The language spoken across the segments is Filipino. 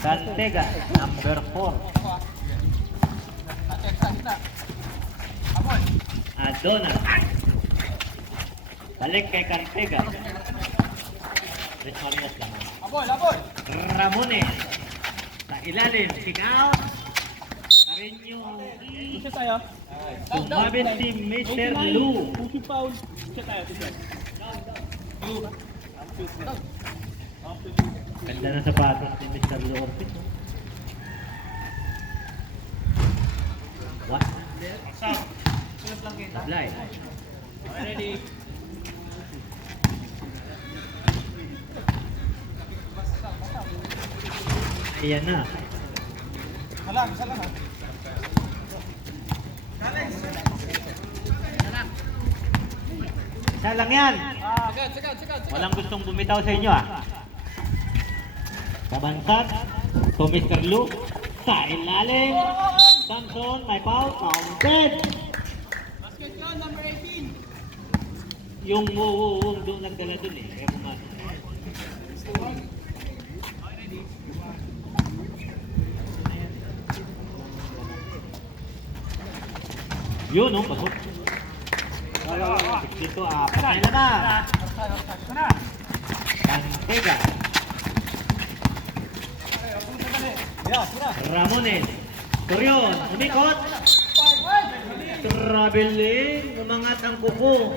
Cantega, number 4. Adona. Balik kay Cantega. Resorias lang. Ramones. Sa ilalim, kick out. Carreño. Isa tayo. Tumabit si Mr. Lou. Push foul. Isa tayo. Ganda na sapatos ni Mr. Lou Ortiz. What? Apply. Ready. Ayan na. Isa lang. Isa lang yan. Sikat. Walang gustong bumitaw sa inyo Kabansat to Mr. Lou. Sa ilalim. Samson, may foul. Counted. Basket yun, number 18. Yung doon nagdala doon Kaya pumasok. Yun, pasok. Dito, patay na. Cantega. Ramones. Torion, umikot. Traveling, umangat ang kuko.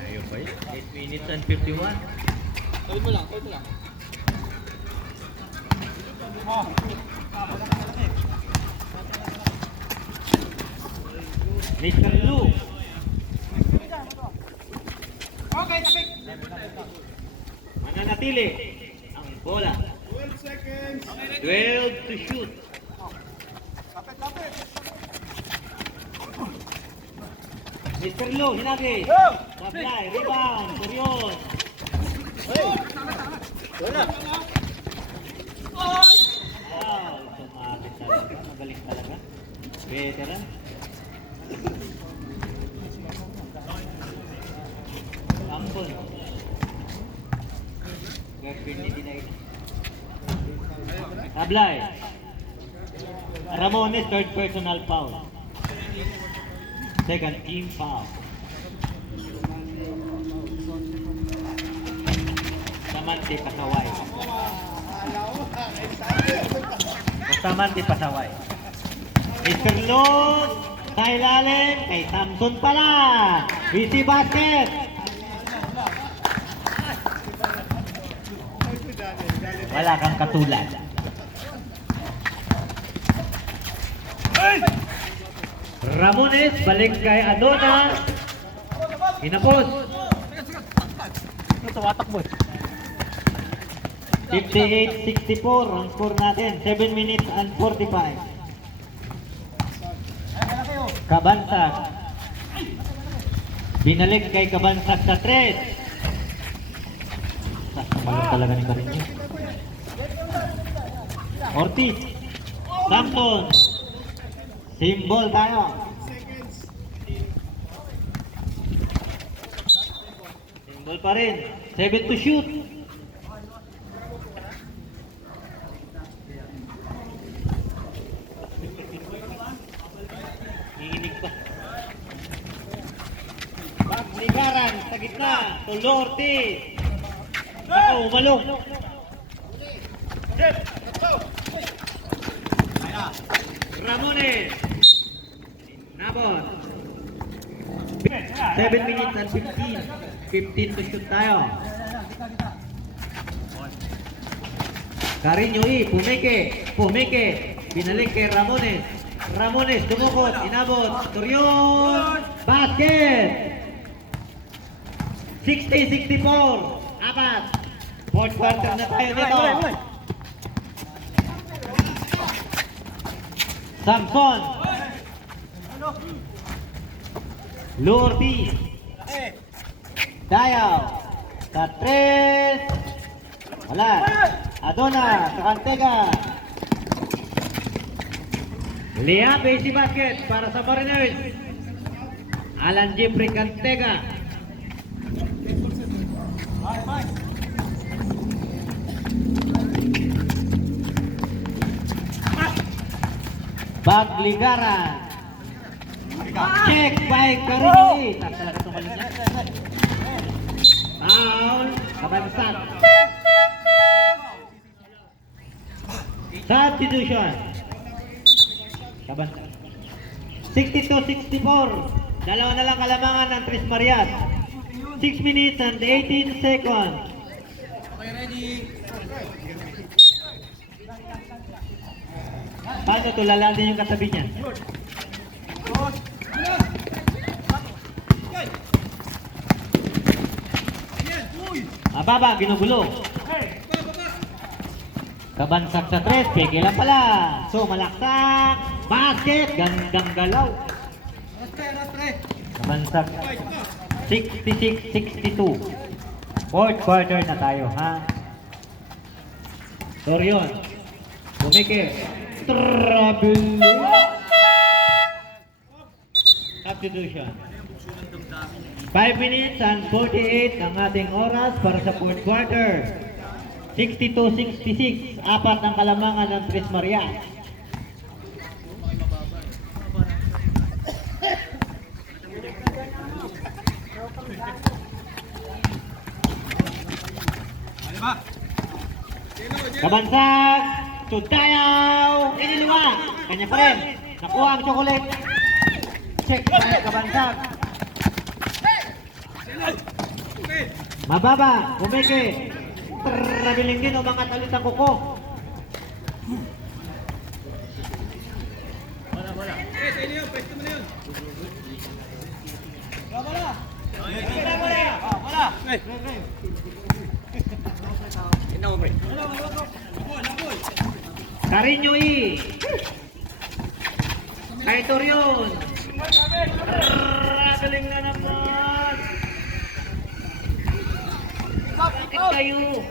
Ayun ba yun? 8 minutes and 51. Tawid mo lang. Mr. Lou. Okay, tapik. Mananatili ang bola. 12 seconds. 12 to shoot. Lapit. Mr. Lou, hinagi. Go! Supply, rebound, Torion. Wala. Wow, sumabit talaga. Magaling talaga. Veteran. Ampun. Girlfriend ni Dinay. Ablay. Ramones, third personal foul. Second team foul. Samante pasaway. Samante pasaway. Mr. Lou, sa ilalim, kay Samson pala. Easy basket. Wala kang katulad. Ramones, balik kay Adona. Inapos. Tuwatak mo. 58-64 ang score natin. 7 minutes and 45. Kabansag. Binalik kay Kabansag sa 3. Sasamalan talaga ni Carreño. Ortiz. Samson. Symbol tayo. Symbol pa rin. 7 to shoot. Hinginig pa. Pagligaran sa gitna. Tulo Ortiz. Ako, umalong. Ramones. Nabot. 7 minutes and 15. 15 to shoot tayo. Carreño pumike. Binalik kay Ramones. Ramones dumukot, inabot. Torion. Basket. 60-64. Apat. Fourth quarter na tayo dito. Samson. Lou Ortiz. Dayaw. Sa 3. Wala. Adona. Sa Cantega. Liap easy basket para sa Mariners. Alan Jeffrey Cantega. Bagligaran. Check by Karini. Tak talaga tumaling niya. Foul. Kabansak. Substitution. Kabansak. 62-64. Dalawa na lang kalamangan ng Tres Marias. 6 minutes and 18 seconds. Okay, ready. Paano ito? Lalandin yung katabi niya. Mababa, ginugulo. Kabansak sa tres, peke lang pala. So, malaksak. Basket, gandang galaw. Kabansak. 66-62. Fourth quarter na tayo, ha? Torion. Bumike. Traveling. Substitution. 5 minutes and 48 ang ating oras para sa fourth quarter. 62-66. Apat ang kalamangan ng Tres Marias. Kabansak. Tudayaw. Iniliwa. Kanya pa rin. Nakuha ang chocolate. Check by Kabansak. Mababa. Bumike. Traveling din o mga talit ang kuko. Wala. Eh, sa inyo yun. Pwesto mo na yun. Wala. Wala. Carino E. Kay Torion. Traveling na naman. Bakit kayo?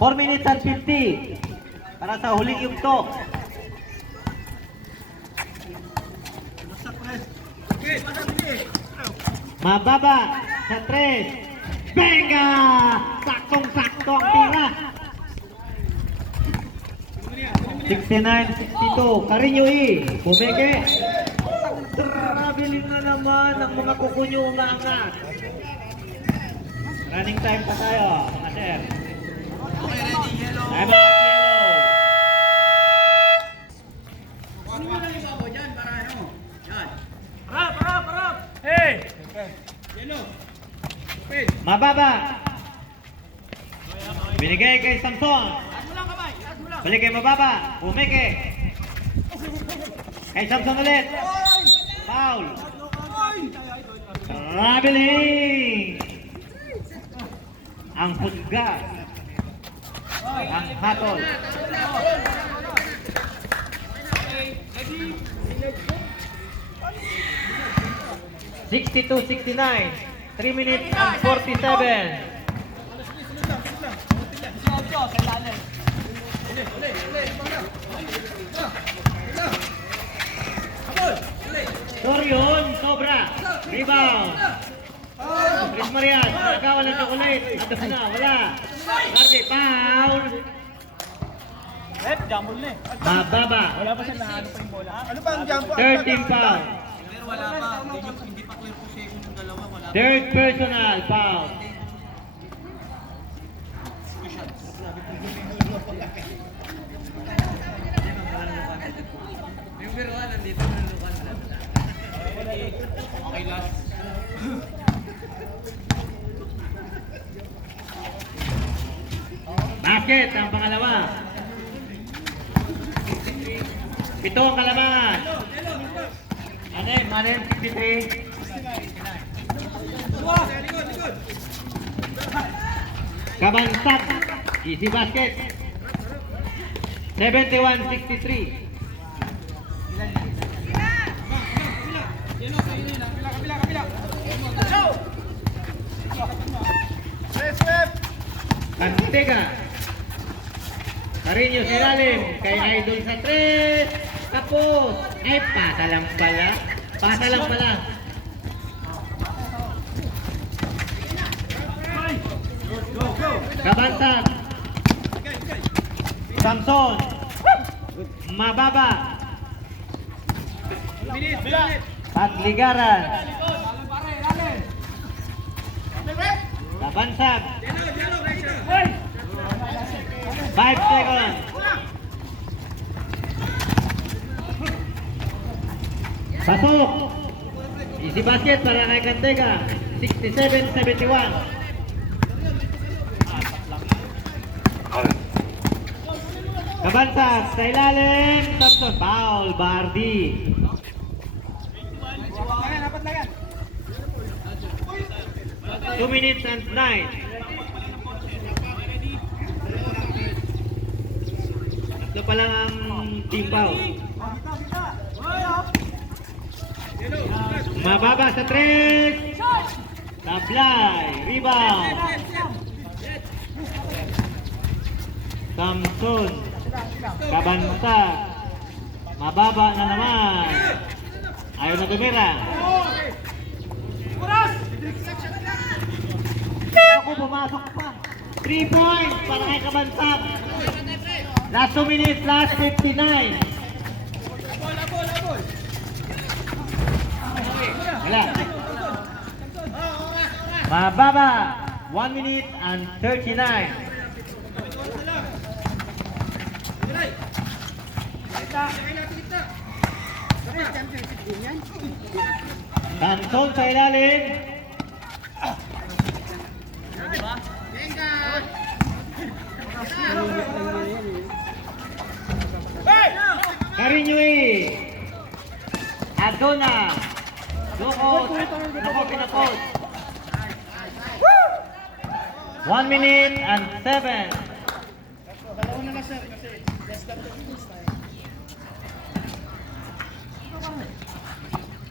4 minutes and 50 para sa huling yugto. Mababa sa 3. Benga! Saktong-sakto ang tira. 69-62. Carino E. Bumeke. Traveling na naman ang mga kuko nyo umaangat. Running time pa tayo, mga sir. Okay, ready. Yellow. Time out, yellow. Ano na yung babo dyan para ano? Yan. Harap! Hey! Yellow. Open. Mababa. Binigay kay Samson. Taas mo lang kamay. Taas mo lang. Balik kay mababa. Bumeke. Kay Samson ulit. Foul. Traveling. Ang husga. Ang hatol. Ready. 62-69. 3 minutes and 47. Torion, sobra. Rebound. Tres Marias, nagawa ng chocolate. Atas na, wala. Marty, foul. Jumble na eh. Mababa. Wala pa siya nahanap pa yung bola. Ano ba ang jump? 13 foul. Pero wala pa. Hindi pa clear position yung dalawa. Wala pa. Third personal foul. Yung biruan nandito. Okay, last. Basket ang pangalawa. 7 ang kalamangan. Ano yung 53? Likod. Kabansak. Easy basket. 71-63. Pantega. Carino Silalim kay Idol sa 3. Tapos. Ay, pasa lang pala. Kabansag. Samson. Mababa. Pagligaran. Kabansag. 5 seconds. Pasok. Easy basket para kay Cantega. 67-71. Kabansag sa ilalim. Samson. Foul. Bardi. 2 minutes and 9. Tatlo pa lang ang team foul. Mababa sa 3. Tablay. Rebound. Samson. Kabansag. Mababa na naman. Ayaw na tumira. Ako pumasok pa. 3 points para kay Kabansag. Last 2 minutes, last 59. Wala. Mababa. 1 minute and 39. Samson sa ilalim. Karinyui. Adona. Loko. Loko pinapot. 1 minute and 7.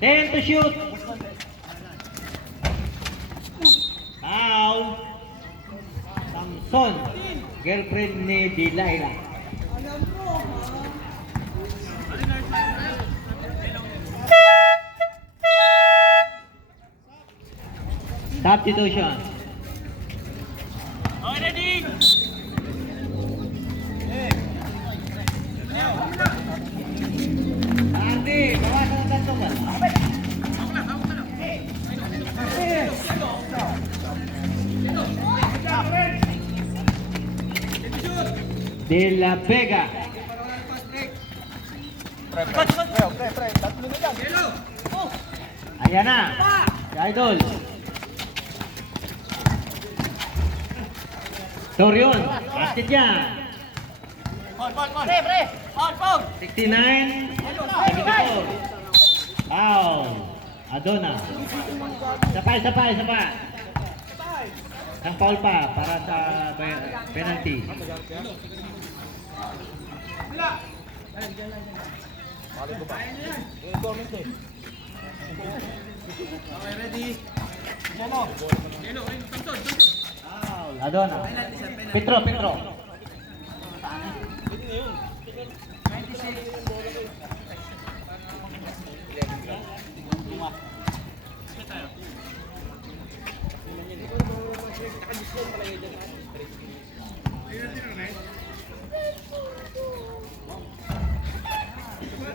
10 to shoot. Foul. Samson. Girlfriend ni Delilah. Substitution. Ready? Andi, bawasan ang tatlo ba? De La Vega. Ayan na. Si Idol. Torion. Basket yan. 69. 74. Foul. Adona. Isa pa. Ang foul pa para sa penalty. Foul. Adona. Petro.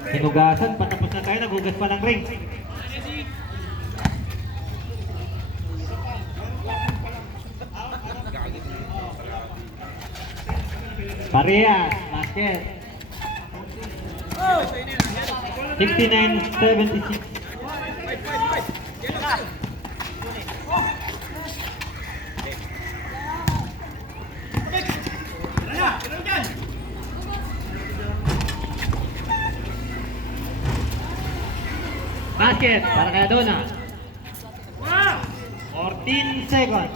Hinugasan, patapos na tayo, nagugas pa ng ring. Parehas, basket. 69-76. Basket para kay Adona. 14 seconds.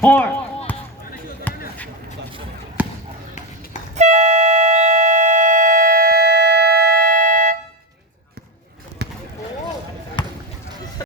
Four.